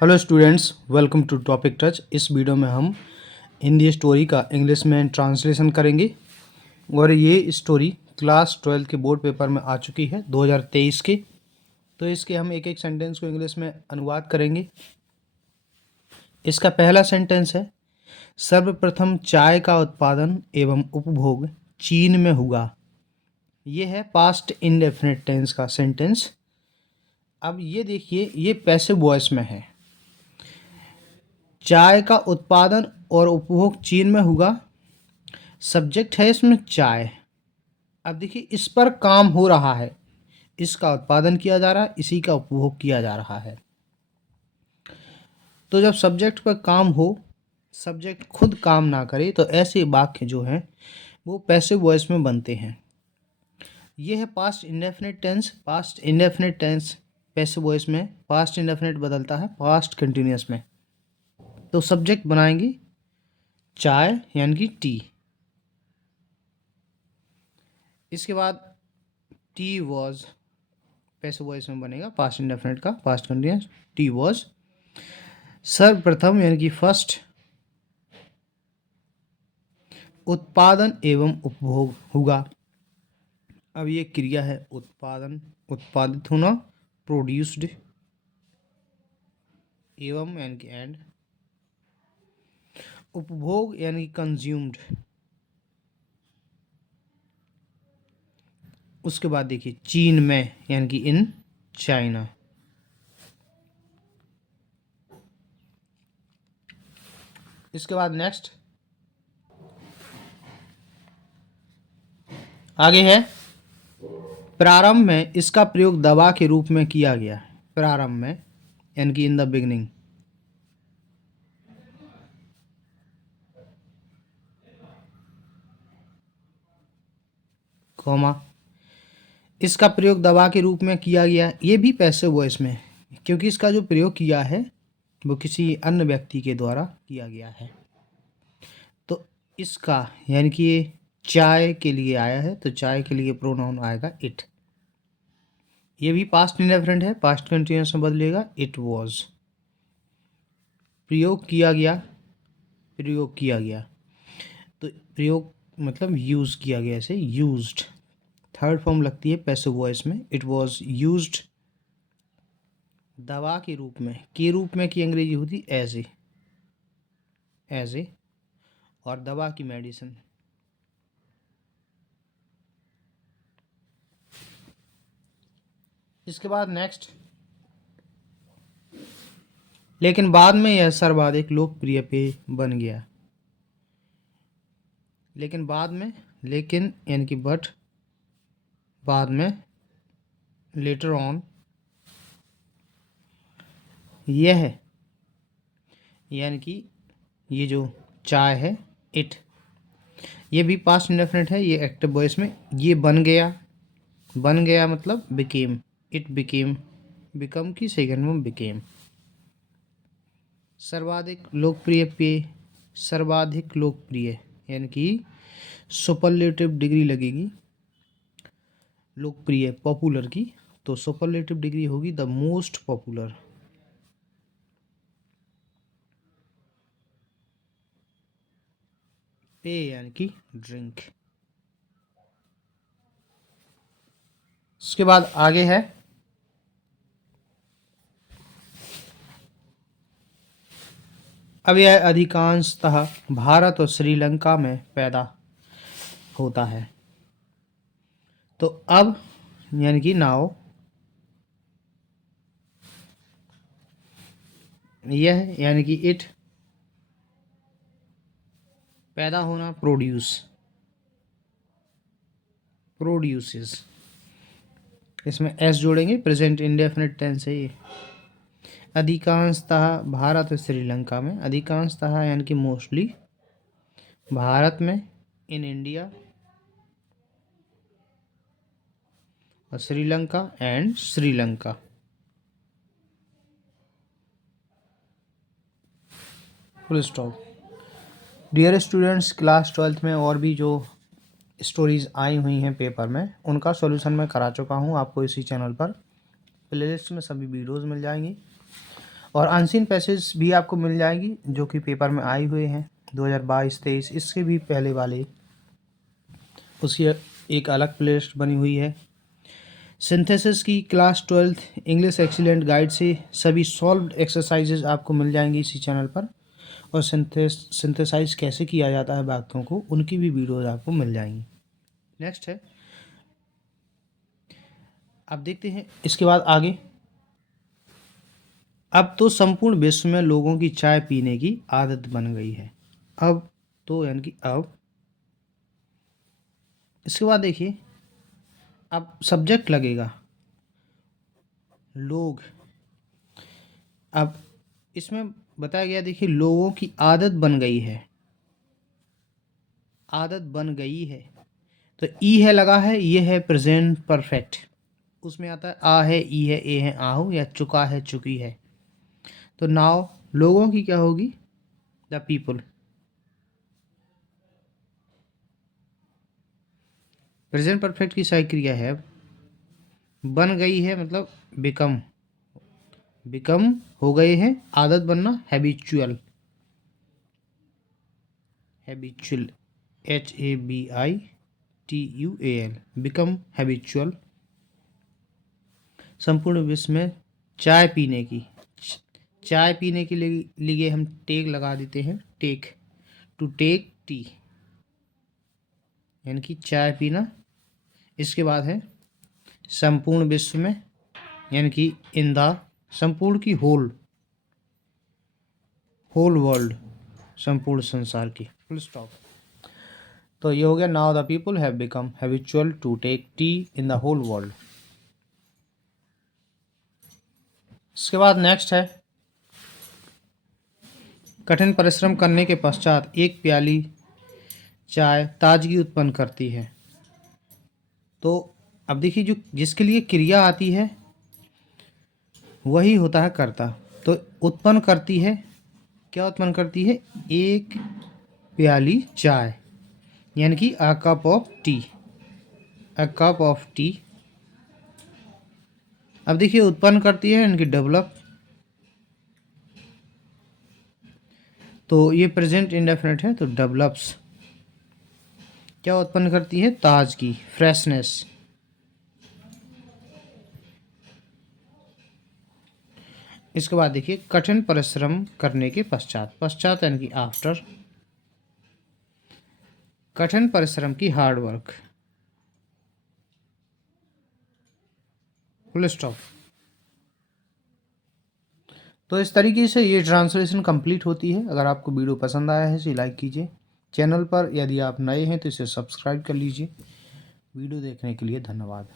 Hello students, welcome to topic touch. इस video में हम हिंदी स्टोरी का इंग्लिश में ट्रांसलेशन करेंगे और ये स्टोरी क्लास 12 के बोर्ड पेपर में आ चुकी है 2023 के। तो इसके हम एक एक सेंटेंस को इंग्लिश में अनुवाद करेंगे। इसका पहला सेंटेंस है, सर्वप्रथम चाय का उत्पादन एवं उपभोग चीन में हुआ। ये है पास्ट इंडेफिनिट टेंस का सेंटेंस। अब ये देखिए, ये पैसिव वॉइस में है। चाय का उत्पादन और उपभोग चीन में हुआ। सब्जेक्ट है इसमें चाय। अब देखिए, इस पर काम हो रहा है, इसका उत्पादन किया जा रहा है, इसी का उपभोग किया जा रहा है। तो जब सब्जेक्ट पर काम हो, सब्जेक्ट खुद काम ना करे, तो ऐसे वाक्य जो हैं वो पैसिव वॉइस में बनते हैं। ये है past indefinite tense. Past indefinite tense passive voice में पास्ट इंडेफिनिट बदलता है पास्ट कंटिन्यूअस में। तो सब्जेक्ट बनाएंगे चाय यानी कि टी। इसके बाद टी वॉज पैसिव वॉइस में बनेगा पास्ट इंडेफिनिट का पास्ट कंटिन्यूअस। T was. सर्वप्रथम यानी कि फर्स्ट, उत्पादन एवं उपभोग हुआ। अब ये क्रिया है उत्पादन, उत्पादित होना, प्रोड्यूस्ड, एवं यानी कि एंड, उपभोग यानी कि कंज्यूम्ड। उसके बाद देखिए चीन में यानी कि इन चाइना। इसके बाद नेक्स्ट आगे है, प्रारंभ में इसका प्रयोग दवा के रूप में किया गया। प्रारंभ में यानी कि इन द बिगिनिंग। कॉमा, इसका प्रयोग दवा के रूप में किया गया। ये भी पैसिव वॉइस में, क्योंकि इसका जो प्रयोग किया है वो किसी अन्य व्यक्ति के द्वारा किया गया है। तो इसका यानी कि ये चाय के लिए आया है, तो चाय के लिए प्रोनाउन आएगा इट। ये भी पास्ट इंडेफिनिट है, पास्ट कंटिन्यूअस में बदलेगा इट वॉज। प्रयोग किया गया, प्रयोग किया गया, तो प्रयोग मतलब यूज़ किया गया, ऐसे यूज्ड। थर्ड फॉर्म लगती है पैसिव वॉइस में। इट वॉज यूज्ड दवा के रूप में, के रूप में की अंग्रेजी होती एज ए, एज ए, और दवा की मेडिसिन। इसके बाद नेक्स्ट, लेकिन बाद में यह सर्वाधिक लोकप्रिय पेय बन गया। लेकिन बाद में, लेकिन यानी कि बट, बाद में, लेटर ऑन, यह यानी कि ये जो चाय है इट, ये भी पास्ट इंडेफिनिट है, ये एक्टिव वॉइस में। ये बन गया, बन गया मतलब बिकेम, इट बिकेम, बिकम की सेकंड में बिकेम। सर्वाधिक लोकप्रिय पेय, सर्वाधिक लोकप्रिय यानी कि सुपरलेटिव डिग्री लगेगी लोकप्रिय पॉपुलर की, तो सुपरलेटिव डिग्री होगी द मोस्ट पॉपुलर। पे यानी कि ड्रिंक। उसके बाद आगे है, अब यह अधिकांशतः भारत और श्रीलंका में पैदा होता है। तो अब यानी कि नाउ, यह यानी कि इट, पैदा होना प्रोड्यूस, प्रोड्यूसेस। इसमें एस जोड़ेंगे, प्रेजेंट इंडेफिनिट टेंस है ये। अधिकांशतः भारत और श्रीलंका में, अधिकांशतः यानी कि मोस्टली, भारत में, इन इंडिया, और Sri Lanka and Sri Lanka. Full stop. Dear students, class 12th में और भी जो स्टोरीज़ आई हुई हैं पेपर में, उनका सॉल्यूशन मैं करा चुका हूं। आपको इसी चैनल पर प्लेलिस्ट में सभी वीडियोस मिल जाएंगी। और अनसीन पैसेज भी आपको मिल जाएगी जो कि पेपर में आए हुए हैं 2022-23, इसके भी पहले वाले, उसकी एक अलग प्लेलिस्ट बनी हुई है। सिंथेसिस की class 12th English excellent guide से सभी सॉल्व्ड एक्सरसाइजेज आपको मिल जाएंगी इसी चैनल पर, और सिंथेसाइज कैसे किया जाता है वाक्यों को, उनकी भी वीडियोज आपको मिल जाएंगी। नेक्स्ट है, अब देखते हैं इसके बाद आगे। अब तो संपूर्ण विश्व में लोगों की चाय पीने की आदत बन गई है। अब तो यानी कि अब, इसके बाद देखिए, अब सब्जेक्ट लगेगा लोग। अब इसमें बताया गया, देखिए, लोगों की आदत बन गई है, आदत बन गई है, तो ई है लगा है, ये है प्रेजेंट परफेक्ट, उसमें आता है आ है, ई है, ए है, आहू, या चुका है, चुकी है। तो नाउ लोगों की क्या होगी, द पीपल। प्रेजेंट परफेक्ट की सही क्रिया है बन गई है, मतलब बिकम, बिकम हो गए हैं, आदत बनना habitual, habitual, HABITUAL, become habitual. संपूर्ण विश्व में चाय पीने की, चाय पीने के लिए हम टेक लगा देते हैं, टेक, टू टेक टी, यानी कि चाय पीना। इसके बाद है संपूर्ण विश्व में, यानी कि इन द, संपूर्ण की होल, होल वर्ल्ड, संपूर्ण संसार की, फुल स्टॉप। तो ये हो गया, now the people have become habitual to take tea in the whole world. इसके बाद नेक्स्ट है, कठिन परिश्रम करने के पश्चात एक प्याली चाय ताजगी उत्पन्न करती है। तो अब देखिए, जो जिसके लिए क्रिया आती है वही होता है कर्ता। तो उत्पन्न करती है, क्या उत्पन्न करती है, एक प्याली चाय, यानी कि a cup of T, a cup of T. अब देखिए, उत्पन्न करती है यानी कि डेवलप, तो ये प्रेजेंट इंडेफिनिट है, तो डेवलप्स। क्या उत्पन्न करती है, ताजगी, फ्रेशनेस। इसके बाद देखिए, कठिन परिश्रम करने के पश्चात, पश्चात यानी कि आफ्टर, कठिन परिश्रम की हार्ड वर्क, फुल स्टॉप। तो इस तरीके से ये ट्रांसलेशन कंप्लीट होती है। अगर आपको वीडियो पसंद आया है इसे लाइक कीजिए, चैनल पर यदि आप नए हैं तो इसे सब्सक्राइब कर लीजिए। वीडियो देखने के लिए धन्यवाद।